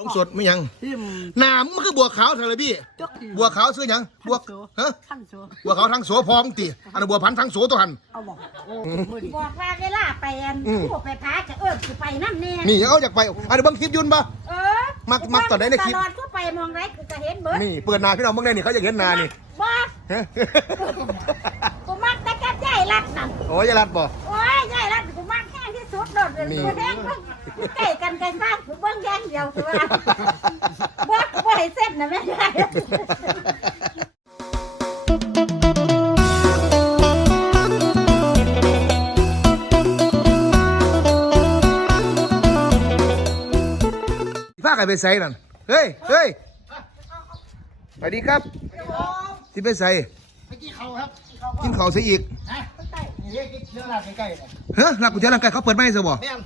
ลงสดไม่ยังทิมหนามมันคือบัวขาวเธอเลยพี่ จกดีบัวขาวซื้อหยังบัวฮะขั้นโซบัวขาวทั้งโสพร้อมตีอันนั้นบัวพันธุ์ทั้งโสตัวหัน เอาบอกโอ้มือดีบอกว่าเวลาไปอันอืมผู้ไปพาจะเอิบสิไปนั่นแน่นี่เอาอยากไปอันนี้เบังคลิปยุ่นปะ เออมักมักตอนไหนในคลิป ตลอดก็ไปมองไรก็จะเห็นเบิร์ดนี่เปิดนาพี่น้องเมื่อไงนี่เขาอยากเห็นนานี่ว่าฮะกูมักแต่แก้ใหญ่รัดนั่นโอ้ยอยาลัดบ่ โอ้ยใหญ่รัดกูมักแห้งที่สุดโดดเลยนี่ กูแห้งเบิ่ง ใกล้กันกันข้างกูเบิ้งแย่งเดียวตัวบดกูให้เส้นนะแม่ใหญ่ผ้าไก่ไปใส่นั่น เฮ้ย เฮ้ย สวัสดีครับ ที่ไปใส่ไปกี่เขาครับกินข้าวซะอีก ฮะนี่กินเชื้อราใกล้ๆเนี่ยเฮ้ยรักกูเจ้าร่างกายเขาเปิดไม่ซะบ่แม่น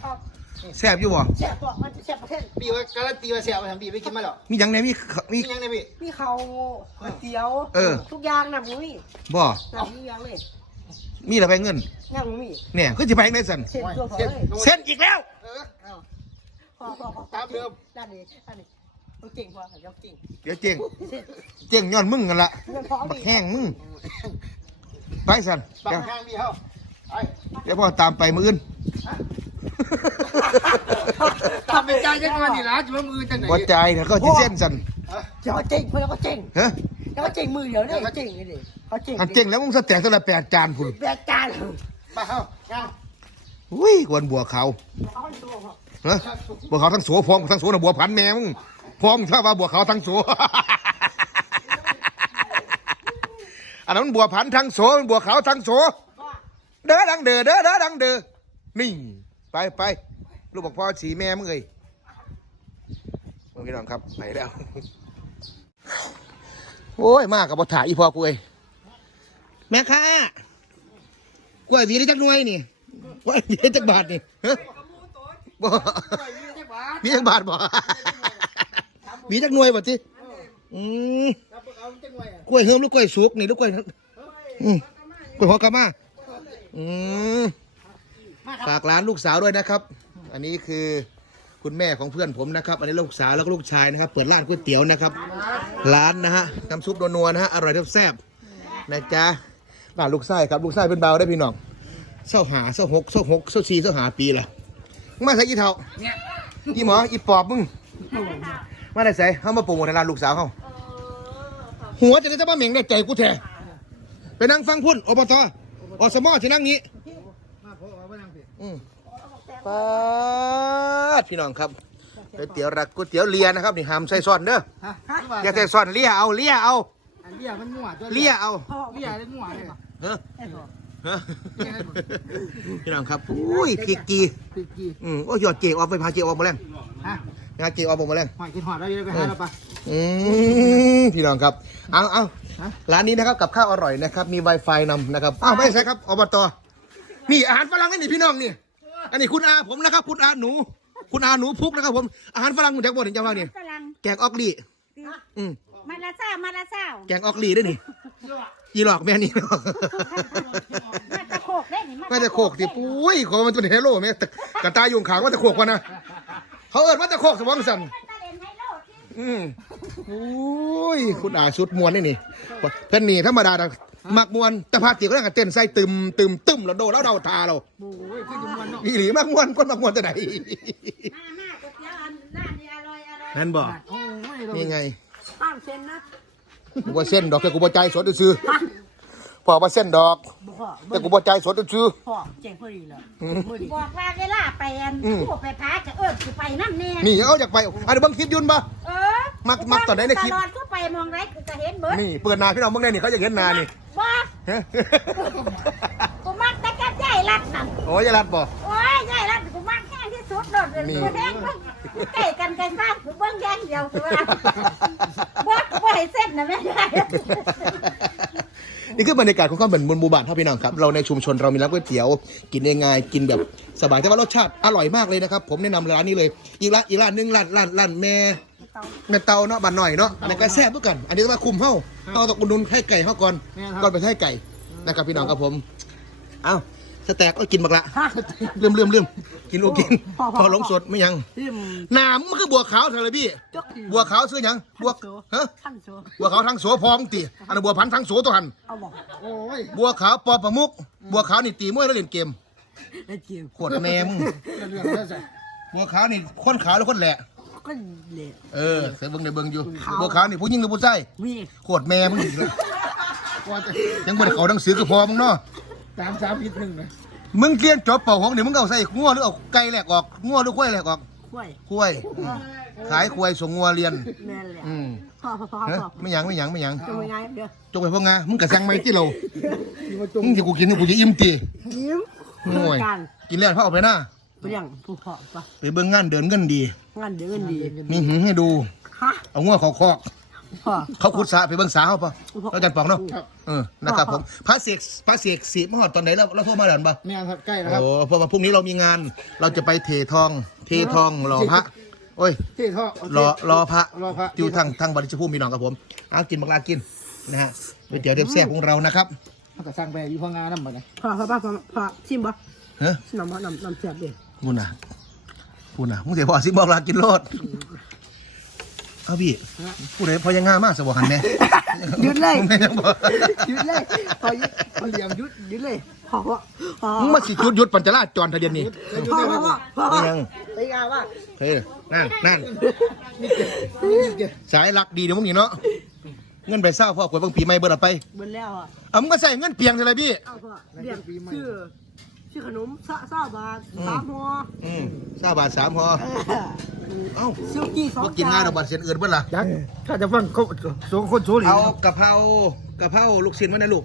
แซ่บอยู่บ่ แซ่บบอกมันจะแซ่บประเทศปีว่าการันตีว่าเสียไปทำปีไปกินมาหรอมีหยังไหนมีมี มียังไงพี่นี่เขาก๋วยเตี๋ยวเออ ทุกอย่างนะมุ้ยบ่ นะทุกอย่างเลยมีอะไรไปเงินนั่งมุ้ยเนี่ยคือจะไปไหนสันเส้นตัวเขาเลยเส้นอีกแล้ว เออเอาพอพอพอตามเดิมด้านนี้ด้านนี้เราเก่งพอเราเก่งเดี๋ยวเจ๊งเส้นเจ๊งย้อนมึงกันละเงินพอบักดีแห้งมึงไปสันบางเดี๋ยวข้างพี่เขาไอ้เดี๋ยวพ่อตามไปมืออื่น ทำเป็นใจยังไงนี่ล่ะจะมามือจังไหนหัวใจเดี๋ยวก็สิเส้นสันเดี๋ยวเก่งเพื่อนก็เก่งฮะแล้วก็เก่งมือเดียวเนี่ยเขาเก่งเลยดิเขาเก่งอันเจ๊งแล้วมึงสแต็กสละแปดจานพุ่นแบกจานมาเขางานอุ้ยกวนบัวเขาวเขาตัวเขาฮะบัวเขาวทั้งโสพร้อมทั้งโสนะบัวพันแม่มึงพร้อมถ้าว่าบัวเขาวทั้งโสอันนั้นมันบัวพันธุ์ทั้งโสมันบัวขาวทั้งโสเด้อดังเด้อเด้อเด้อดังเด้อนี่ไปไป ลูกบอกพ่อสีแม่มึงเอ้ยมึงพี่น้องครับไปแล้ว โอ้ยมากกับบถ่ายอีพ่อกูเอ้ยแม่ค้ากล้วยหวีได้จักหน่วยนี่กล้วยหวีได้จักบาทนี่ฮะบ่หวีจักบาทบ่หวีจักหน่วยบ่ติอืมเอาจังไงอะกล้วยเฮิมหรือกล้วยสุกนี่หรือกล้วยอืมกล้วยหอกามาอืมฝากร้านลูกสาวด้วยนะครับ อันนี้คือคุณแม่ของเพื่อนผมนะครับ อันนี้ลูกสาวแล้วก็ลูกชายนะครับ เปิดร้านก๋วยเตี๋ยวนะครับ ร้านนะฮะน้ำซุปนัวๆนะฮะอร่อยแซ่บๆนะจ๊ะร้านลูกไส้ครับลูกไส้เป็นเบาได้พี่น้องเศร้าหาเศร้าหกเศร้าหกเศร้าสี่เศร้าหาปีละมึงมาใส่ยี่เท่าอีหมออีปอบมึงมาได้ใส่เขามาโปรโมทในร้านลูกสาวเขาหัวจะได้จะมาเหม่งได้ใจกูแท้ไปนั่งฟังพุ่นอบตอสมอจะนั่งนี้มาพอเอาไปนั่งพี่อืม ปาดพี่น้องครับก๋วยเตี๋ยวรักก๋วยเตี๋ยวเลียนะครับนี่หามใส่ซ่อนเด้อฮะอย่าใส่ซ่อนเลียเอาเลียเอาอันเบี้ยมันมั่วตัวเลียเอาเบี้ยได้มั่วเลยเฮ้อเฮ้อพี่น้องครับอุ้ยพริกกีปีกีอืมโอ้ยหยอดเจออกไปพาเจออกมาแล้วฮะงานเจออกมาแล้วหอยกินหอดได้เลยไปหาเราปะอืมพี่น้องครับเอาเอาฮะร้านนี้นะครับกับข้าวอร่อยนะครับ มี Wi-Fi นำนะครับอ้าวไม่ใช่ครับอบตนี่อาหารฝรั่งนี่พี่น้องนี่ อันนี้คุณอาผมนะครับ คุณอาหนู คุณอาหนูพุกนะครับ ผมอาหารฝรั่งมึงจากบ่ถึงจังหวัดนี่ฝรั่งแกงออกลี่อืมมาลาซ่ามาลาซ่าแกงออกลี่ด้วยนี่ยีหลอกแม่นี่มาตะโคกได้นี่ไม่แต่โคกที่ปุ้ยขอมันตัวนี้เฮโร่แม่แต่กระตายยุงขางว่าแต่โคกวะนะเขาเอิ้นว่าแต่โคกสมองสั่นมันตะเล่นไฮโลที่อืมโอ้ยคุณอาชุดมวนนี่นี่เพื่อนนี่ธรรมดา ดอกมักมวนแต่พาตีก็นั่งกันเต้นใส่ตึมตึมตึมแล้วโดแล้วเราทาเราโอ้ยขึ้นจมูกเนาะอีหลีมักมวนคนมักมวนแต่ไหนมามาก๋วยเตี๋ยวอันร้านนี้อร่อยอร่อยนั่นบอกโอ้ยเรานี่ไงป้ามเส้นนะกูว่าเส้นดอกแต่กูบ่ใจายสดซื้อพอว่าเส้นดอกบอกว่าแต่กูบ่ใจายสดซื้อพ่อเจ๋งพอดีเลยมือดีบอกว่าเวลาไปอันอืมผู้ไปพาจะเอิบสิไปนั่นแน่นี่เอาอยากไปอันนี้เบังคลิปยุ่นปะเออมักมักตอนไหนในคลิปตลอดก็ไปมองไรก็จะเห็นเบิร์ดนี่เปิดหนาพี่น้องเมื่อไงนี่เขาอยากเห็นหนานี่ว่าฮะ กูมักแต่แก้ใหญ่รัดนั่นโอ้ยอยาลัดบ่โอ้ยใหญ่รัดกูมักแห้งที่สุดโดดเลยนี่กูแห้งเบิ่งใกล้กันกันข้างกูเบิ้งแย่งเดียวตัวบดกูให้เส้นนะแม่ใหญ่ นี่คือบรรยากาศของความเป็นบนหมู่บ้านครับพี่น้องครับเราในชุมชนเรามีร้านก๋วยเตี๋ยวกินง่ายๆกินแบบสบายแต่ว่ารสชาติอร่อยมากเลยนะครับ ผมแนะนำร้านนี้เลยอีกร้านอีกร้านหนึงร้านร้านร้านแม่แม่เตาเนาะบ้านหน่อยเนาะอันนี้นก็แซ่บด้วยกัน อันนี้ต้องมาคุมเฮ้าเอาตะกุนนุนไข่ไก่เฮ้าก่อนก่อนไปไข่ไก่นะครับพี่น้องครับผมเอ้า สแต็กเอ้ยกินบักละฮะลืมลืมลืมกินลูกกินพอพอพอลงสดไม่ยังที่มหน้ามึงคือบัวขาวเท่าไรพี่ จกบัวขาวซื้อหยังบัวฮะขั้นโซบัวขาวทั้งโสพองตีอันนั้นบัวพันธุ์ทั้งโสตัวหันเอาบอกโอ้ยบัวขาวปอประมุกบัวขาวนี่ตีมวยแล้วเล่นเกมไอ้จิ๋วขวดแม่มึงเรื่องแล้วใส่บัวขาวนี่คนขาวแล้วคนแหละก็เละเออเสือเบิ่งในเบิ่งอยู่บัวขาวนี่ผู้หญิงหรือผู้ชายมีขวดแม่มึงอีกแล้วว่าจะยังบ่ได้เขาหนังสือก็พอมึงเนาะ สามสามอีกหนึ่งเลยมึงเรียนจบเป่าหงเดี๋ยวมึงเอาใส่งัวหรือเอาไก่แหลกออกงัวหรือควายแหลกออกกล้วยควายอืมขายควายส่งงัวเรียน แม่นแหละอืมพ่อพ่อพ่อเฮ้ยพ่อไม่หยังไม่หยังไม่หยังจะไม่ไงเดี๋ยวจกไปพวกงามึงกะสั่งไหมที่เราที่มาจงมึงจะกูกินกูจะอิ่มตียิ้มห่วยการกินแล้วพ่อเอาไปหน้าเปลี่ยงผู้พ่อปะไปเบิ่งงานเดินเงินดี งานเดือนดีมีหืมให้ดู ฮะเอางัวเขาคอก พ่อ เขาขุดสระไปเบิ่งสาเขาปะแล้วจันปองเนาะครับ เออนะครับผมพระเสกพระเสกสีมหอดตอนไหนแล้วเราโทรมาเดินปะแม่ครับใกล้แล้วครับโอ้เพราะว่าพรุ่งนี้เรามีงาน เราจะไปเททอง เททองรอพระโอ้ย ที่ท่อรอรอพระรอพระอยู่ทางทางบริจภูมิมีน้องกับผมเอากินบักลากินนะฮะก๋วยเตี๋ยวเด็บแซ่บของเรานะครับเขาก็สร้างไปอยู่ห้องงานนั่นหมดเลยพ่อพ่อพ่อพ่อพ่อชิมบ่เฮ้ยน้ำบ่น้ำน้ำเสียบดิพูดนะพูดนะมึงเสียพอสิบอกลากินโลด เอาพี่พูดเลยพอยังง่ามากสวรรค์แม่หยุดเลยมึงไม่ยังบอกหยุดเลยพอหยุดพอเหลี่ยมหยุดหยุดเลยพ่อพ่อพ่อมึงมาสิจุดหยุดปัญจราจรทะเบียนนี่พ่อพ่อพ่อพ่อไม่ยังไอ้งาว่าเฮ้ยนั่นนั่นสายรักดีเดี๋ยวมึงนี่เนาะเงินไปเศร้าพ่อขวยบางปีไม่เบิดเอาไปเบิ่นแล้วอะเอามึงก็ใส่เงินเปียงเท่าไรพี่เอาพ่อเรียกชื่อ ชื่อขนมซาซาบาทสามหัวอืมเศร้าบาทสามพอเอ้าซุกี้สองว่ากินง่ายดอกบัตรเสียนอื่นเบิ่ล่ะยักษ์ถ้าจะฟังเขาสองคนโซลีเอากะเพรากะเพราลูกชิ้นมานะลูก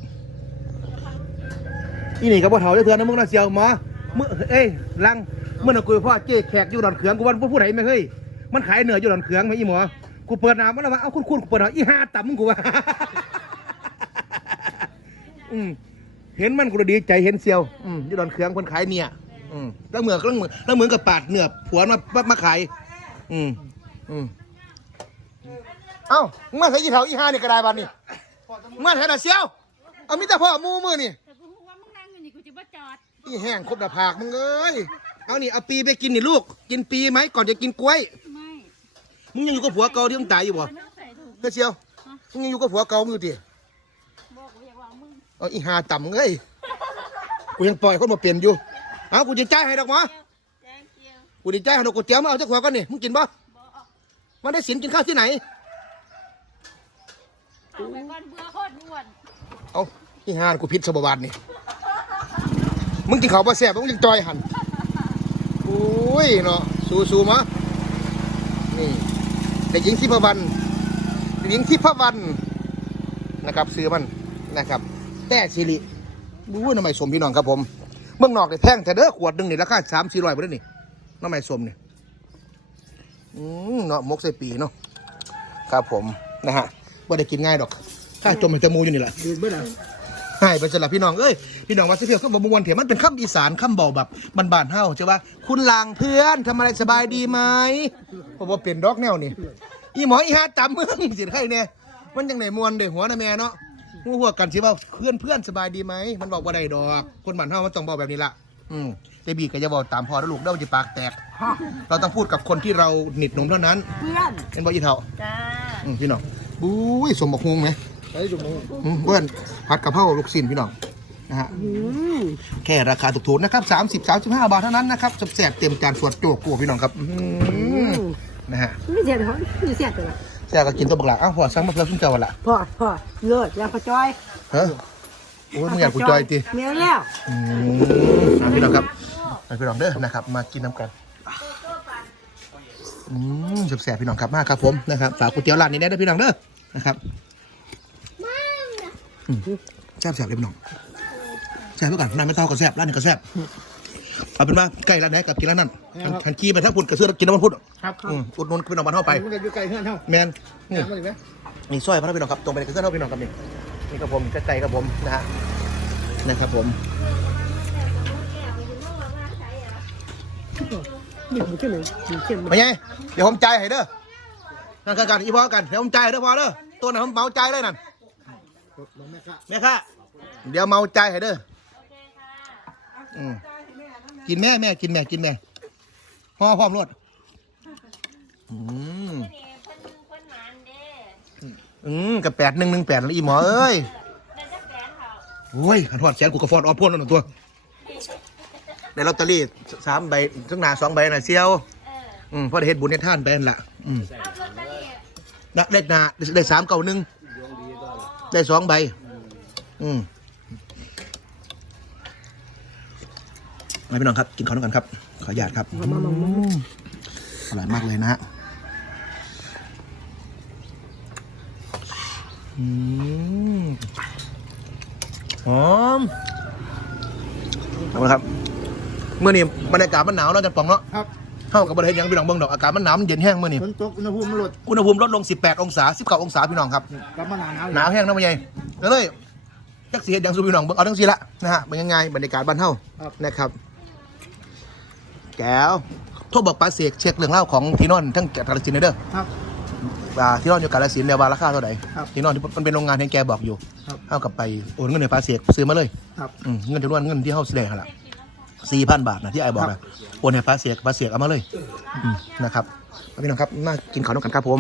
นี่นี่กระเพราเถาเดือนนะมึงน่าเสียวหมอมึงเอ้ยลังเมื่อน่ะกูพ่อเจ๊แขกอยู่ดอนเขืองกูวันพูดไหนไม่เฮ้ยมันขายเหนืออยู่ดอนเขืองไหมอีหมอกูเปิดน้ำมันแล้วว่าเอ้าคุณคุณกูเปิดน้ำอีห้าต่ำมึงกูว่าอืม เห็นมันกูเลยดีใจเห็นเซียวอืมอยู่ดอนเขืองคนขายเนี่ย อืมแล้วเหมือนแล้วเหมือนแล้วเหมือนกับปาดเนื้อผัวมามามาขาย อืมอืมเอ้ามึงมาใส่ยี่เถาอีห้านี่กระไดบานนี่มึงมาใส่หน้าเซียวเอามิแต่พ่อมูมือนี่แต่กูว่ามึงนั่งอยู่นี่กูจะมาจอดอีแห้งครบหน้าผากมึงเอ้ยเอานี่เอาปีไปกินนี่ลูก กินปีไหมก่อนจะกินกล้วย ไม่มึงยังอยู่กับผัวเก่าที่มึงตายอยู่บ่ไม่ต้องใส่ถุงเฮ้ยเซียวมึงยังอยู่กับผัวเก่ามึงอยู่ดิ บอกกูอยากว่ามึง เอาอีห้าต่ำเอ้ยกูยังปล่อยคนมาเปลี่ยนอยู่เอากูจะจ่ายให้ดอกหมอแจ้งเจียวกูจะจ่ายให้ดอกกูเตี๋ยวมาเอาเจ้าขวาก่อนนี่มึงกินบ่มันได้สินกินข้าวที่ไหน เอาไปก่อนเบื่อโคตรอ้วนเอาอีห้ากูพิษสบวานนี่ มึงกินข้าวปลาแซ่บมึงยังจอยหันโอ้ยเนาะสู้สู้ๆมานี่เด็กหญิงทิพวรรณเด็กหญิงทิพวรรณนะครับ ซื้อมันนะครับ แต่สิริบู้น้ำใหม่สมพี่น้องครับผมเมืองนอกเนี่ยแพงแต่เด้อขวดหนึ่งนี่ราคาสามสี่ร้อยบาทนี่น้ำใหม่สมนี่อืมเนาะมกใส่ปีเนาะครับผมนะฮะว่าได้กินง่ายดอกข้าจมมันจะมูอยู่นี่แหละดีเบื่อนะให้ไปสำหรับพี่น้องเอ้ยพี่น้องว่าสิเพียวก็บอกมวนเถียมันเป็นคำอีสานคำเบาแบบบานๆเฮาใช่ปะคุณลางเพื่อนทำอะไรสบายดีไหมผมว่าเปลี่ยนดอกแนวนี่อีหมออีหาตามเมืองสิใครเนี่ยมันยังไหนมวนเด้หัวนะแม่เนาะ งูหัวกันสิว่าเพื่อนเพื่อนสบายดีไหมมันบอกว่าได้ดอก คนบ้านเฮามันต้องบอกแบบนี้ละอืมแต่บีก็จะบอกตามพอแล้วลูกเด้าจะปากแตก เราต้องพูดกับคนที่เราหนิดหนมเท่านั้นเพื่อนเป็นบ่อีเท่าจ้าอืมพี่น้องบุ้ยสมบักฮวงไหมใช้จุ่มมืออืมเพื่อนผัดกะเพราลูกชิ้นพี่น้องนะฮะอืมแค่ราคาถูกๆนะครับ 30 35 บาทเท่านั้นนะครับแสบๆเต็มจานสวดโจกกูพี่น้องครับอื้อหือนะฮะไม่เสียเลยไม่เสียเลย แซ่บก็กินตัวบักหลาอ้าวพอสั่งมาเพื่อขึ้นเจ้าวันละพ่อพ่อเลิศแล้วพ่อจอยเฮ้ยโอ้ยมึงอยากกูจอยตีเมียแล้วอืมอะพี่น้องครับไปพี่น้องเด้อนะครับ มากินน้ำกันอืมแสบๆพี่น้องครับมากครับผมนะครับฝากก๋วยเตี๋ยวร้านนี้ได้ด้วยพี่น้องเด้อนะครับอืมแซ่บๆเลยพี่น้องแซ่บเพื่อกันน้ำไม่เท่ากับแซ่บร้านนี้ก็แซ่บเอาเป็นว่าใกล้ร้านไหนกับกินร้านนั้นทันกี้ไปถ้าพุ่นกระเสื้อกินน้ำมันพุ่น ครับ อืมอุดหนุนพี่น้องบ้านเท่าไป มันก็อยู่ใกล้เพื่อนเท่าแมนงานมาถึงไหมนี่ซอยพระพี่น้องครับตรงไปเลยคือเส้นเท่าพี่น้องครับนี่นี่ครับผมใกล้ๆครับผมนะฮะนะครับผมนี่มันขึ้นเลยมันขึ้นมาไงเดี๋ยวผมจ่ายให้เด้อนั่นกันกันอีพอกันเดี๋ยวผมจ่ายให้เด้อพอเด้อตัวไหนผมเมาจ่ายเลยนั่นน้องแม่ค่ะแม่ค่ะเดี๋ยวเมาจ่ายให้เด้ออืมกินแม่แม่กินแม่กินแม่ห่อพร้อมรวด อืมนี่เพิ่นเพิ่นหมานเด้อืมกับแปดหนึ่งหนึ่งแปดแล้วอีหมอเอ้ยได้จักแสนเขาโอ้ยขันทอดแสนกูกระฟอดออพ่นแล้วหนึ่งตัวในลอตเตอรี่สามใบทั้งหนาสองใบน่ะเซียวเอออืมพอได้เฮ็ดบุญในท่านไปนั่นล่ะอืมเอาลอตเตอรี่ได้ได้หนาได้สามเก่าหนึ่งได้สองใบ อืมมาพี่น้องครับ กินข้าวด้วยกันครับ ขออนุญาตครับอืมอร่อยมากเลยนะฮะ อืมหอมขอบคุณครับ เมื่อนี้บรรยากาศมันหนาวเนาะจันปองเนาะครับเข้ากับบริเวณยังพี่น้องเบิ่งดอกอากาศมันหนาวมันเย็นแห้งเมื่อนี้ฝนตกอุณหภูมิมันลดอุณหภูมิลดลง 18 องศา19องศาพี่น้องครับกลับมาหนาวหนาวแห้งนะพ่อใหญ่ก็เลยจักสีเฮ็ดหยังสู่พี่น้องเบิ่งเอาทั้งสีละนะฮะเป็นยังไงบรรยากาศบ้านเฮานะครับ แก้วโทรบอกปาเสกเช็คเรื่องเล่าวของที่นอนทั้งกาลสินธุ์เด้อ ครับ ว่าที่นอนอยู่กาลสินธุ์เนี่ยว่าราคาเท่าไหร่ครับที่นอนที่มันเป็นโรงงานที่แกบอกอยู่ครับเอากลับไปโอนเงินให้ปาเสกซื้อมาเลยครับอืมเงินจำนวนเงินที่เฮาแสดงหั่นล่ะ4,000บาทนะที่ไอ้บอกนะโอนให้ปาเสกปาเสกเอามาเลยอืมนะครับพี่น้องครับมากินข้าวน้ำกันครับผม